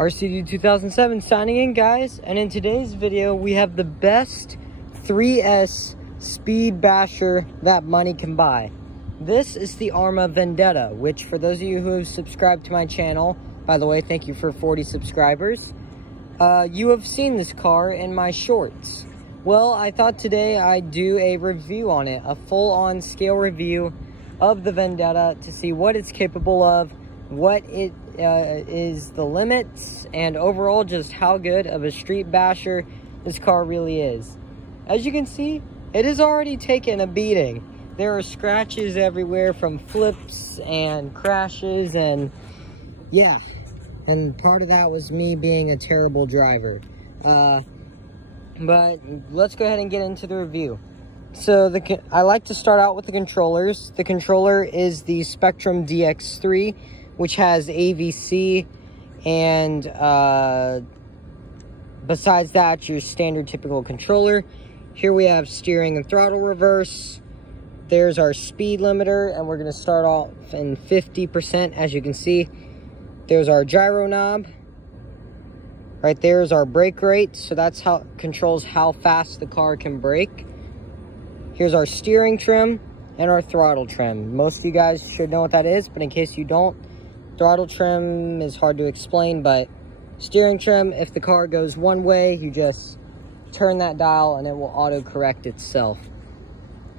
RCD 2007 signing in, guys, and in today's video we have the best 3S speed basher that money can buy. This is the Arrma Vendetta, which for those of you who have subscribed to my channel, by the way, thank you for 40 subscribers, you have seen this car in my shorts. Well, I thought today I'd do a review on it, a full-on scale review of the Vendetta to see what it's capable of, what it is the limits, and overall just how good of a street basher this car really is. As you can see, it has already taken a beating. There are scratches everywhere from flips and crashes, and yeah, and part of that was me being a terrible driver. But let's go ahead and get into the review. So I like to start out with the controllers. The controller is the Spectrum DX3, which has AVC, and besides that, your standard typical controller. Here we have steering and throttle reverse. There's our speed limiter, and we're going to start off in 50%, as you can see. There's our gyro knob. Right there is our brake rate, so that's how it controls how fast the car can brake. Here's our steering trim and our throttle trim. Most of you guys should know what that is, but in case you don't, throttle trim is hard to explain, but steering trim, if the car goes one way, you just turn that dial and it will auto-correct itself.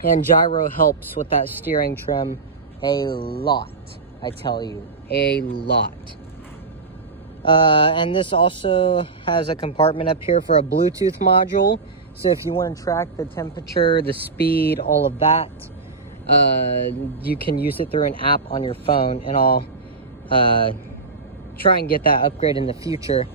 And gyro helps with that steering trim a lot, I tell you, a lot. And this also has a compartment up here for a Bluetooth module. So if you want to track the temperature, the speed, all of that, you can use it through an app on your phone, and I'll try and get that upgrade in the future.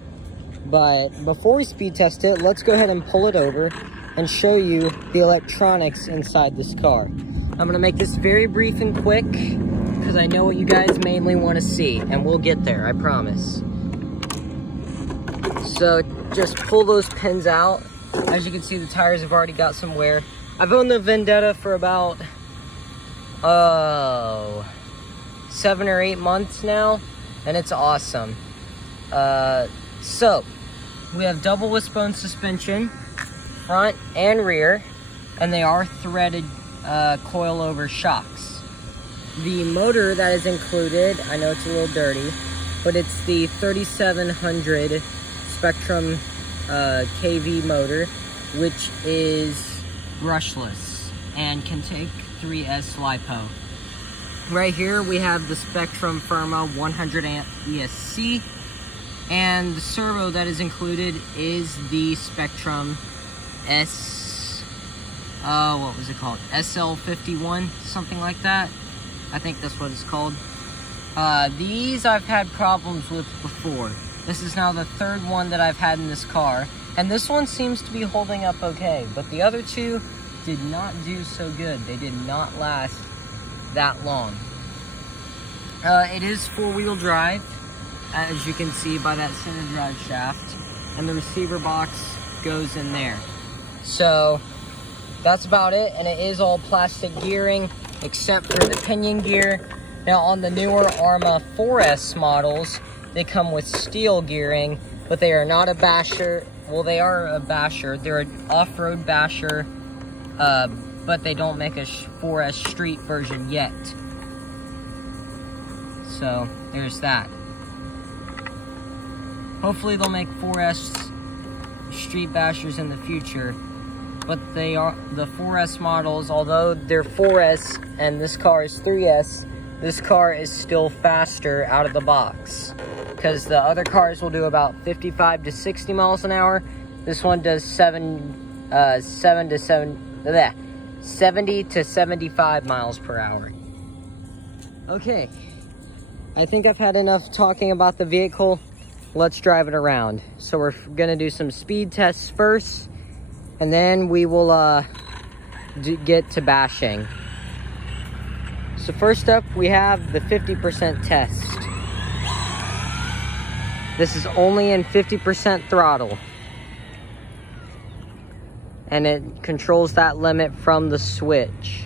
But before we speed test it, let's go ahead and pull it over and show you the electronics inside this car. I'm going to make this very brief and quick because I know what you guys mainly want to see, and we'll get there, I promise. So just pull those pins out. As you can see, the tires have already got some wear. I've owned the Vendetta for about 7 or 8 months now, and it's awesome. So we have double wishbone suspension, front and rear, and they are threaded coilover shocks. The motor that is included, I know it's a little dirty, but it's the 3700 Spectrum KV motor, which is brushless and can take 3S LiPo. Right here we have the Spectrum Firma 100 amp ESC, and the servo that is included is the Spectrum what was it called? SL51, something like that. I think that's what it's called. These I've had problems with before. This is now the third one that I've had in this car, and this one seems to be holding up okay, but the other two did not do so good. They did not last that long. It is four-wheel drive, as you can see by that center drive shaft, and the receiver box goes in there. So that's about it, and it is all plastic gearing except for the pinion gear. Now on the newer Arrma 4S models, they come with steel gearing, but they are not a basher. Well, they are a basher. They're an off-road basher, but they don't make a 4S street version yet. So there's that. Hopefully they'll make 4S street bashers in the future, but they are the 4S models, although they're 4S and this car is 3S, this car is still faster out of the box, because the other cars will do about 55 to 60 miles an hour. This one does 70 to 75 miles per hour. Okay, I think I've had enough talking about the vehicle. Let's drive it around. So we're gonna do some speed tests first, and then we will get to bashing. So first up, we have the 50% test. This is only in 50% throttle, and it controls that limit from the switch.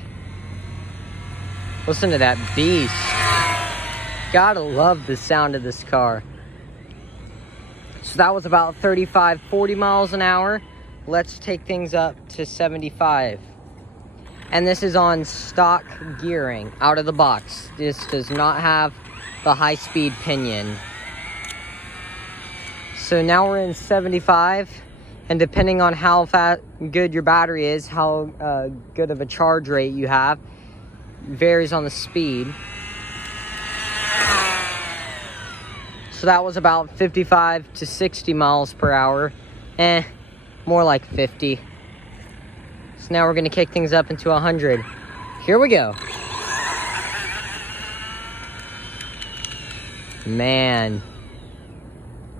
Listen to that beast. Gotta love the sound of this car. So that was about 35, 40 miles an hour. Let's take things up to 75. And this is on stock gearing, out of the box. This does not have the high-speed pinion. So now we're in 75, and depending on how good your battery is, how good of a charge rate you have, varies on the speed. So that was about 55 to 60 miles per hour. More like 50. So now we're gonna kick things up into 100. Here we go. Man.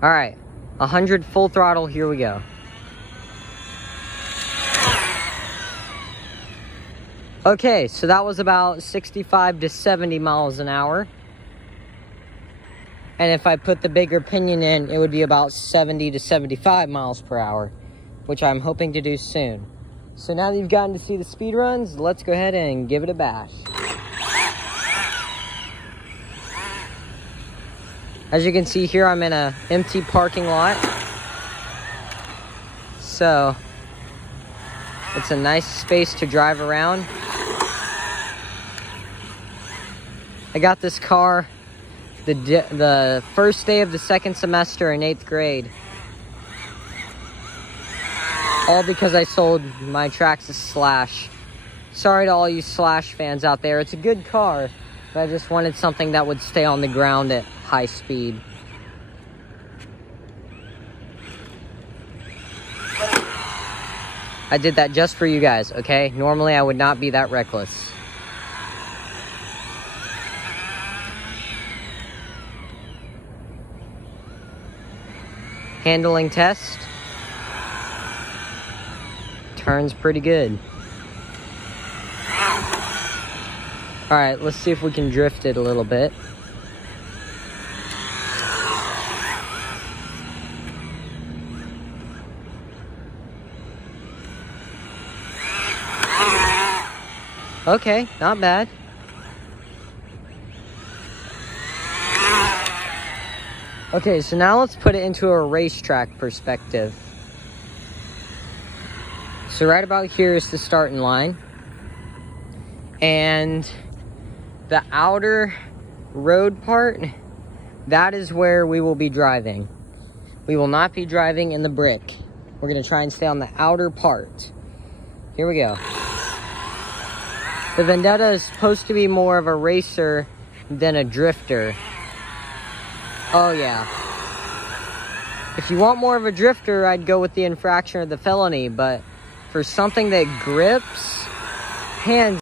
All right, 100 full throttle, here we go. Okay, so that was about 65 to 70 miles an hour. And if I put the bigger pinion in, it would be about 70 to 75 miles per hour, which I'm hoping to do soon. So now that you've gotten to see the speed runs, let's go ahead and give it a bash. As you can see here, I'm in an empty parking lot. So it's a nice space to drive around. I got this car the first day of the second semester in 8th grade. All because I sold my Traxxas Slash. Sorry to all you Slash fans out there. It's a good car, but I just wanted something that would stay on the ground at high speed. I did that just for you guys, okay? Normally I would not be that reckless. Handling test. Turns pretty good. All right, let's see if we can drift it a little bit. Okay, not bad. Okay, so now let's put it into a racetrack perspective. So right about here is the starting line. And the outer road part, that is where we will be driving. We will not be driving in the brick. We're gonna try and stay on the outer part. Here we go. The Vendetta is supposed to be more of a racer than a drifter. Oh yeah. If you want more of a drifter, I'd go with the infraction or the felony, but for something that grips, hands